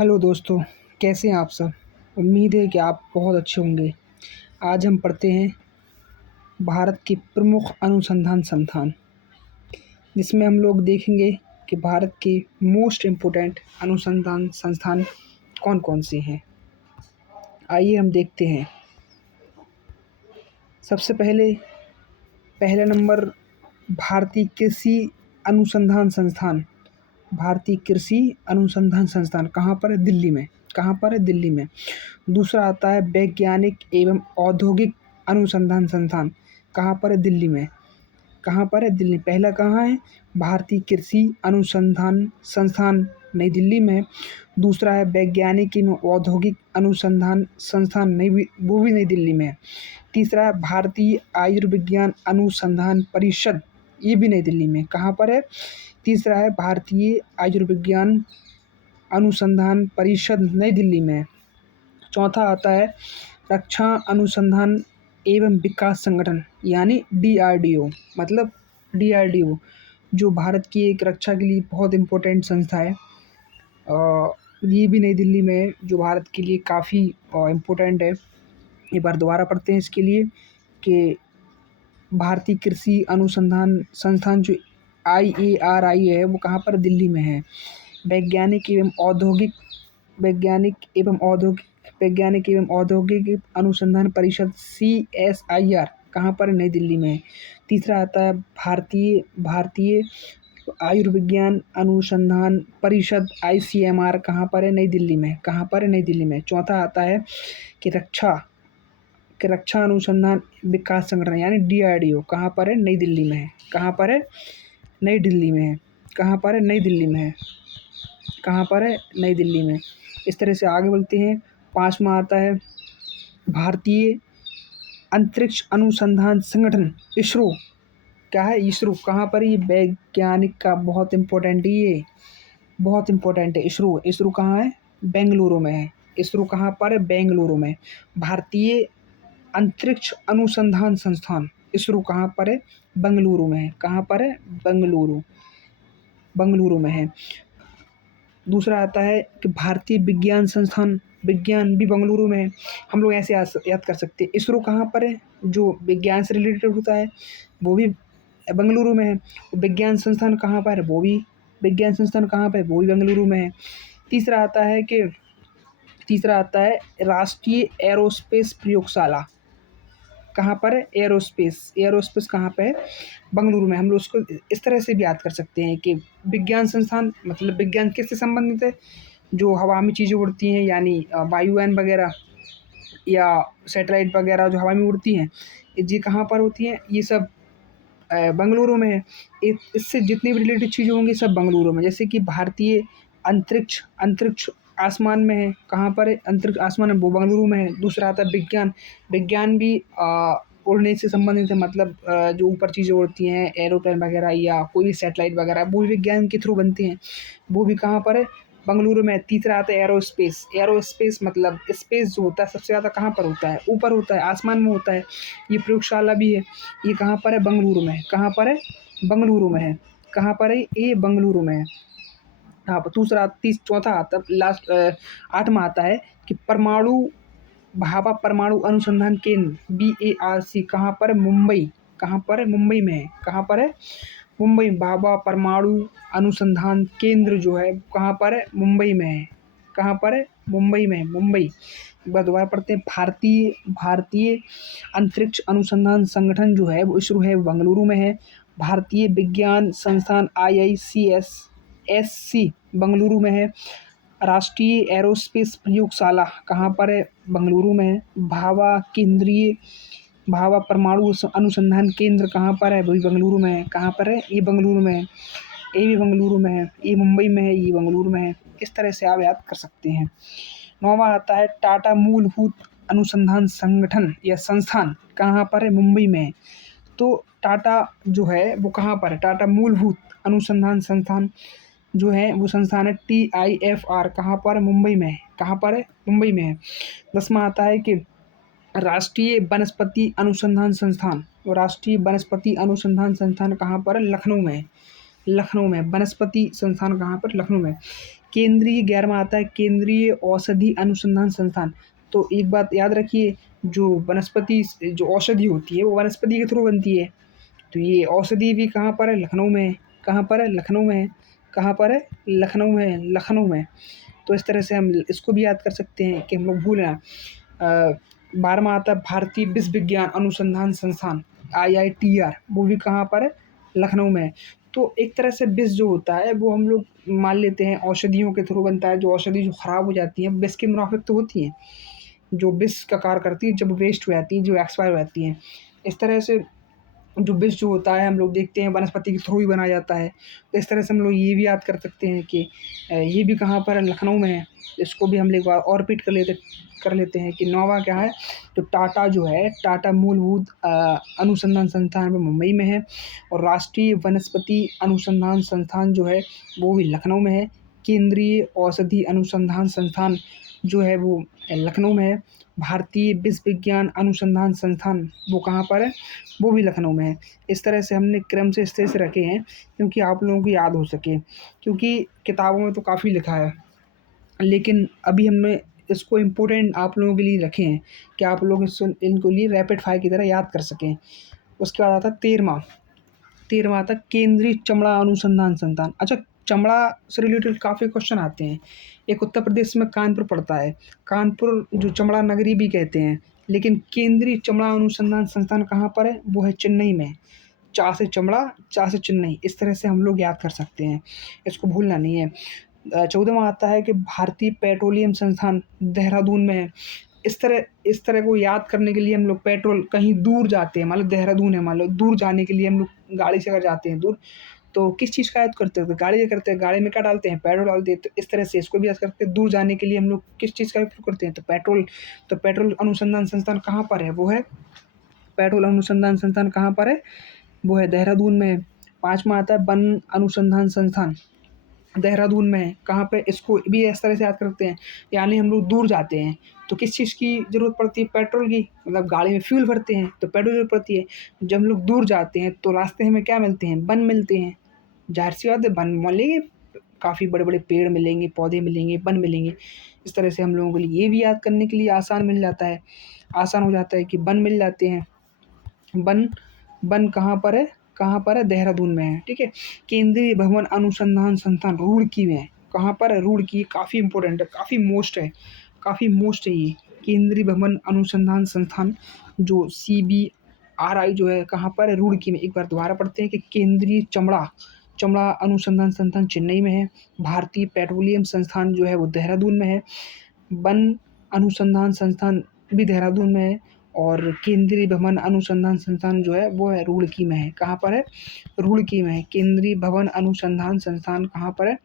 Hello दोस्तों, कैसे हैं आप सब? उम्मीद है कि आप बहुत अच्छे होंगे। आज हम पढ़ते हैं भारत के प्रमुख अनुसंधान संस्थान, जिसमें हम लोग देखेंगे कि भारत के मोस्ट इम्पोर्टेंट अनुसंधान संस्थान कौन-कौन से हैं। आइए हम देखते हैं। सबसे पहले पहला नंबर भारतीय कृषि अनुसंधान संस्थान। भारतीय कृषि अनुसंधान संस्थान कहाँ पर है? दिल्ली में। कहाँ पर है? दिल्ली में। दूसरा आता है वैज्ञानिक एवं औद्योगिक अनुसंधान संस्थान। कहाँ पर है? दिल्ली में। कहाँ पर है? दिल्ली। पहला कहाँ है? भारतीय कृषि अनुसंधान संस्थान नई दिल्ली में है। दूसरा है वैज्ञानिक एवं औद्योगिक अनुसंधान संस्थान वो भी नई दिल्ली में है। तीसरा है भारतीय आयुर्विज्ञान अनुसंधान परिषद, ये भी नई दिल्ली में। कहाँ पर है? तीसरा है भारतीय आयुर्विज्ञान अनुसंधान परिषद, नई दिल्ली में है। चौथा आता है रक्षा अनुसंधान एवं विकास संगठन, यानी डीआरडीओ। मतलब डीआरडीओ जो भारत की एक रक्षा के लिए बहुत इम्पोर्टेंट संस्था है। ये भी नई दिल्ली में है, जो भारत के लिए काफ़ी इम्पोर्टेंट है। एक बार दोबारा पढ़ते हैं इसके लिए कि भारतीय कृषि अनुसंधान संस्थान जो IARI है, वो कहाँ पर? दिल्ली में है। वैज्ञानिक एवं औद्योगिक वैज्ञानिक एवं औद्योगिक अनुसंधान परिषद CSIR कहाँ पर? नई दिल्ली में है। तीसरा आता है भारतीय आयुर्विज्ञान अनुसंधान परिषद ICMR, कहाँ पर है? नई दिल्ली में। कहाँ पर है? नई दिल्ली में। चौथा आता है कि रक्षा अनुसंधान विकास संगठन, यानी DRDO, कहाँ पर है? नई दिल्ली में है। कहाँ पर है? नई दिल्ली में है। कहाँ पर है? नई दिल्ली में है। कहाँ पर है? नई दिल्ली में। इस तरह से आगे बढ़ते हैं। पाँचवा आता है भारतीय अंतरिक्ष अनुसंधान संगठन, इसरो। क्या है? इसरो। कहाँ पर? ये वैज्ञानिक का बहुत इम्पोर्टेंट है, ये बहुत इम्पोर्टेंट है। इसरो कहाँ है? बेंगलुरु में है। इसरो कहाँ पर है? बेंगलुरु में। भारतीय अंतरिक्ष अनुसंधान संस्थान, इसरो कहाँ पर है? बेंगलुरु में है। कहाँ पर है? बेंगलुरु में है। दूसरा आता है कि भारतीय विज्ञान संस्थान, विज्ञान भी बेंगलुरु में है। हम लोग ऐसे याद कर सकते हैं। इसरो कहाँ पर है? जो विज्ञान से रिलेटेड होता है, वो भी बेंगलुरु में है। विज्ञान संस्थान कहाँ पर है? वो भी बेंगलुरु में है। तीसरा आता है राष्ट्रीय एरोस्पेस प्रयोगशाला। कहाँ पर है? एरोस्पेस कहाँ पे है? बेंगलुरु में। हम लोग उसको इस तरह से भी याद कर सकते हैं कि विज्ञान संस्थान मतलब विज्ञान किससे संबंधित है? जो हवा में चीज़ें उड़ती हैं, यानी वायुयान वगैरह या सैटेलाइट वगैरह जो हवा में उड़ती हैं, ये कहाँ पर होती हैं? ये सब बेंगलुरु में है। इससे जितनी भी रिलेटेड चीज़ें होंगी सब बेंगलुरु में। जैसे कि भारतीय अंतरिक्ष अंतरिक्ष आसमान में है। कहाँ पर है? अंतरिक्ष आसमान में, वो बेंगलुरु में है। दूसरा आता है विज्ञान भी उड़ने से संबंधित है। मतलब जो ऊपर चीज़ें उड़ती हैं, एरोप्लेन वगैरह या कोई भी सैटेलाइट वगैरह, वो भी विज्ञान के थ्रू बनती हैं। वो भी कहाँ पर है? बेंगलुरु में। तीसरा आता है एरोस्पेस मतलब स्पेस जो होता है सबसे ज़्यादा कहाँ पर होता है? ऊपर होता है, आसमान में होता है। ये प्रयोगशाला भी है। ये कहाँ पर है? बेंगलुरु में। कहाँ पर है? बेंगलुरु में है। कहाँ पर है? ये बेंगलुरु में है। हाँ, चौथा आता है लास्ट, आठवां आता है कि भाभा परमाणु अनुसंधान केंद्र BARC कहाँ पर है? मुंबई। कहाँ पर है? मुंबई में है। कहाँ पर है? मुंबई। भाभा परमाणु अनुसंधान केंद्र जो है कहाँ पर है? मुंबई में है। कहाँ पर है? मुंबई में है। मुंबई। एक बार दोबारा पढ़ते हैं। भारतीय अंतरिक्ष अनुसंधान संगठन जो है वो इसरो है, बेंगलुरु में है। भारतीय विज्ञान संस्थान IICSC बेंगलुरु में है। राष्ट्रीय एरोस्पेस प्रयोगशाला कहाँ पर है? बेंगलुरु में है। भाभा परमाणु अनुसंधान केंद्र कहाँ पर है? वही बेंगलुरु में है। कहाँ पर है? ये बेंगलुरु में है। ये भी बेंगलुरु में है। ये मुंबई में है, ये बेंगलुरु में है। इस तरह से आप याद कर सकते हैं। नौवां आता है टाटा मूलभूत अनुसंधान संगठन या संस्थान, कहाँ पर है? मुंबई में है। तो टाटा जो है वो कहाँ पर है? टाटा मूलभूत अनुसंधान संस्थान जो है वो संस्थान है TIFR, कहाँ पर है? मुंबई में है। कहाँ पर है? मुंबई में है। 10वां आता है कि राष्ट्रीय वनस्पति अनुसंधान संस्थान, और राष्ट्रीय वनस्पति अनुसंधान संस्थान कहाँ पर है? लखनऊ में है। लखनऊ में। वनस्पति संस्थान कहाँ पर? लखनऊ में। केंद्रीय 11वां आता है केंद्रीय औषधि अनुसंधान संस्थान। तो एक बात याद रखिए, जो वनस्पति जो औषधि होती है वो वनस्पति के थ्रू बनती है। तो ये औषधि भी कहाँ पर है? लखनऊ में है। कहाँ पर है? लखनऊ में है। कहाँ पर है? लखनऊ में है, लखनऊ में। तो इस तरह से हम इसको भी याद कर सकते हैं कि हम लोग भूलें ना। 12वां आता है भारतीय विश्व विज्ञान अनुसंधान संस्थान, IITR, वो भी कहाँ पर है? लखनऊ में है। तो एक तरह से विष जो होता है वो हम लोग मान लेते हैं औषधियों के थ्रू बनता है। जो औषधि जो खराब हो जाती हैं विष के मुनाफिक तो होती हैं, जो विष का कार्य करती है जब वेस्ट हो जाती हैं, जो एक्सपायर हो जाती हैं। इस तरह से जो विष जो होता है हम लोग देखते हैं वनस्पति के थ्रू ही बनाया जाता है। तो इस तरह से हम लोग ये भी याद कर सकते हैं कि ये भी कहाँ पर है? लखनऊ में है। इसको भी हम एक बार और रिपीट कर लेते हैं कि 9वां क्या है? तो टाटा जो है, टाटा मूलभूत अनुसंधान संस्थान में मुंबई में है, और राष्ट्रीय वनस्पति अनुसंधान संस्थान जो है वो भी लखनऊ में है। केंद्रीय औषधि अनुसंधान संस्थान जो है वो लखनऊ में है। भारतीय विश्व विज्ञान अनुसंधान संस्थान वो कहाँ पर है? वो भी लखनऊ में है। इस तरह से हमने क्रम से इस तरह से रखे हैं क्योंकि आप लोगों को याद हो सके, क्योंकि किताबों में तो काफ़ी लिखा है, लेकिन अभी हमने इसको इम्पोर्टेंट आप लोगों के लिए रखे हैं कि आप लोग इसको इनको लिए रैपिड फायर की तरह याद कर सकें। उसके बाद आता है 13वां आता है केंद्रीय चमड़ा अनुसंधान संस्थान। अच्छा, चमड़ा से रिलेटेड काफ़ी क्वेश्चन आते हैं। एक उत्तर प्रदेश में कानपुर पड़ता है, कानपुर जो चमड़ा नगरी भी कहते हैं, लेकिन केंद्रीय चमड़ा अनुसंधान संस्थान कहाँ पर है? वो है चेन्नई में। चा से चमड़ा, चा से चेन्नई, इस तरह से हम लोग याद कर सकते हैं, इसको भूलना नहीं है। 14वां आता है कि भारतीय पेट्रोलियम संस्थान देहरादून में है। इस तरह को याद करने के लिए हम लोग पेट्रोल कहीं दूर जाते हैं, मान लो देहरादून है, मान लो दूर जाने के लिए हम लोग गाड़ी से अगर जाते हैं दूर, तो किस चीज़ का याद करते हैं? तो गाड़ी से करते हैं, गाड़ी में क्या डालते हैं? पेट्रोल डालते हैं। तो इस तरह से इसको भी याद करते हैं, दूर जाने के लिए हम लोग किस चीज़ का उपयोग करते हैं? तो पेट्रोल। तो पेट्रोल अनुसंधान संस्थान कहाँ पर है? वो है पेट्रोल अनुसंधान संस्थान कहाँ पर है? वो है देहरादून में है। 5वां आता है वन अनुसंधान संस्थान, देहरादून में है। कहाँ पे? इसको भी इस तरह से याद करते हैं, यानी हम लोग दूर जाते हैं तो किस चीज़ की ज़रूरत पड़ती है? पेट्रोल की। मतलब गाड़ी में फ्यूल भरते हैं तो पेट्रोल की ज़रूरत पड़ती है। जब हम लोग दूर जाते हैं तो रास्ते हमें क्या मिलते हैं? वन मिलते हैं। ज़ाहिर-सी बात है, वन मिलेंगे, काफ़ी बड़े-बड़े पेड़ मिलेंगे, पौधे मिलेंगे, वन मिलेंगे। इस तरह से हम लोगों के लिए ये भी याद करने के लिए आसान मिल जाता है, आसान हो जाता है कि वन मिल जाते हैं। वन वन कहाँ पर है? कहाँ पर है? देहरादून में है, ठीक है। केंद्रीय भवन अनुसंधान संस्थान रुड़की में है। कहाँ पर है? रुड़की। काफ़ी इंपॉर्टेंट है, काफ़ी मोस्ट है, काफ़ी मोस्ट है ये। केंद्रीय भवन अनुसंधान संस्थान जो CBRI जो है कहाँ पर है? रुड़की में। एक बार दोबारा पढ़ते हैं कि केंद्रीय चमड़ा चमड़ा अनुसंधान संस्थान चेन्नई में है, भारतीय पेट्रोलियम संस्थान जो है वो देहरादून में है, वन अनुसंधान संस्थान भी देहरादून में है, और केंद्रीय भवन अनुसंधान संस्थान जो है वो है रुड़की में है। कहाँ पर है? रुड़की में है। केंद्रीय भवन अनुसंधान संस्थान कहाँ पर है?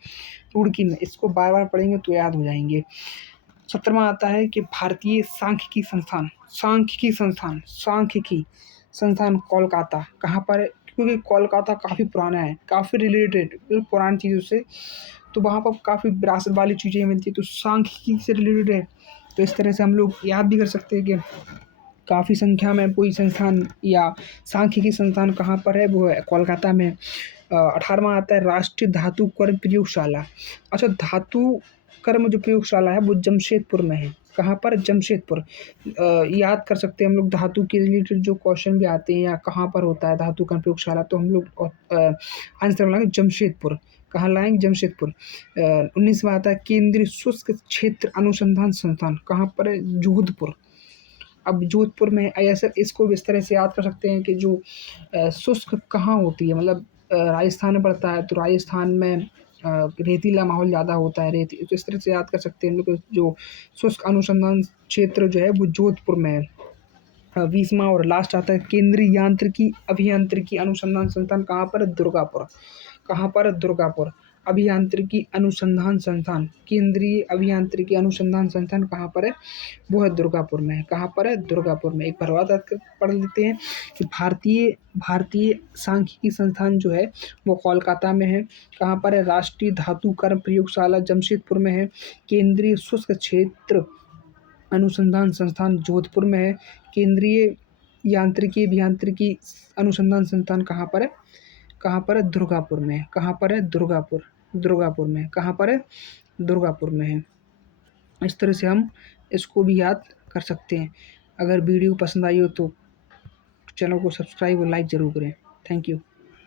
रुड़की में। इसको बार-बार पढ़ेंगे तो याद हो जाएँगे। 17वां आता है कि भारतीय सांख्यिकी संस्थान कोलकाता। कहाँ पर है? क्योंकि कोलकाता काफ़ी पुराना है, काफ़ी रिलेटेड मतलब पुरानी चीज़ों से, तो वहाँ पर काफ़ी विरासत वाली चीज़ें मिलती हैं, तो सांख्यिकी से रिलेटेड है। तो इस तरह से हम लोग याद भी कर सकते हैं कि काफ़ी संख्या में कोई संस्थान या सांख्यिकी संस्थान कहाँ पर है? वो है कोलकाता में। 18वां आता है राष्ट्रीय धातु कर्म प्रयोगशाला। अच्छा, धातु कर्म जो प्रयोगशाला है वो जमशेदपुर में है। कहाँ पर? जमशेदपुर। याद कर सकते हैं हम लोग, धातु के रिलेटेड जो क्वेश्चन भी आते हैं या कहाँ पर होता है धातु कर्म प्रयोगशाला, तो हम लोग आंसर लगाएंगे जमशेदपुर। कहाँ लाएंगे? जमशेदपुर। 19वां आता है केंद्रीय शुष्क क्षेत्र अनुसंधान संस्थान। कहाँ पर है? जोधपुर। अब जोधपुर में ऐसे इसको भी इस तरह से याद कर सकते हैं कि जो शुष्क कहाँ होती है, मतलब राजस्थान में पड़ता है, तो राजस्थान में रेतीला माहौल ज़्यादा होता है, रेती, तो इस तरह से याद कर सकते हैं हम लोग जो शुष्क अनुसंधान क्षेत्र जो है वो जोधपुर में है। 20वां और लास्ट आता है केंद्रीय यांत्रिकी अभियांत्रिकी अनुसंधान संस्थान। कहाँ पर है? दुर्गापुर। कहाँ पर है? दुर्गापुर। अभियांत्रिकी अनुसंधान संस्थान, केंद्रीय अभियांत्रिकी अनुसंधान संस्थान कहाँ पर है? वो है दुर्गापुर में है। कहाँ पर है? दुर्गापुर में। एक बार और याद कर पढ़ लेते हैं कि भारतीय भारतीय सांख्यिकी संस्थान जो है वो कोलकाता में है। कहाँ पर है? राष्ट्रीय धातु कर्म प्रयोगशाला जमशेदपुर में है। केंद्रीय शुष्क क्षेत्र अनुसंधान संस्थान जोधपुर में है। केंद्रीय यांत्रिकी अभियांत्रिकी अनुसंधान संस्थान कहाँ पर है? कहाँ पर है? दुर्गापुर में। कहाँ पर है? दुर्गापुर। दुर्गापुर में। कहाँ पर है? दुर्गापुर में है। इस तरह से हम इसको भी याद कर सकते हैं। अगर वीडियो पसंद आई हो तो चैनल को सब्सक्राइब और लाइक ज़रूर करें। Thank you.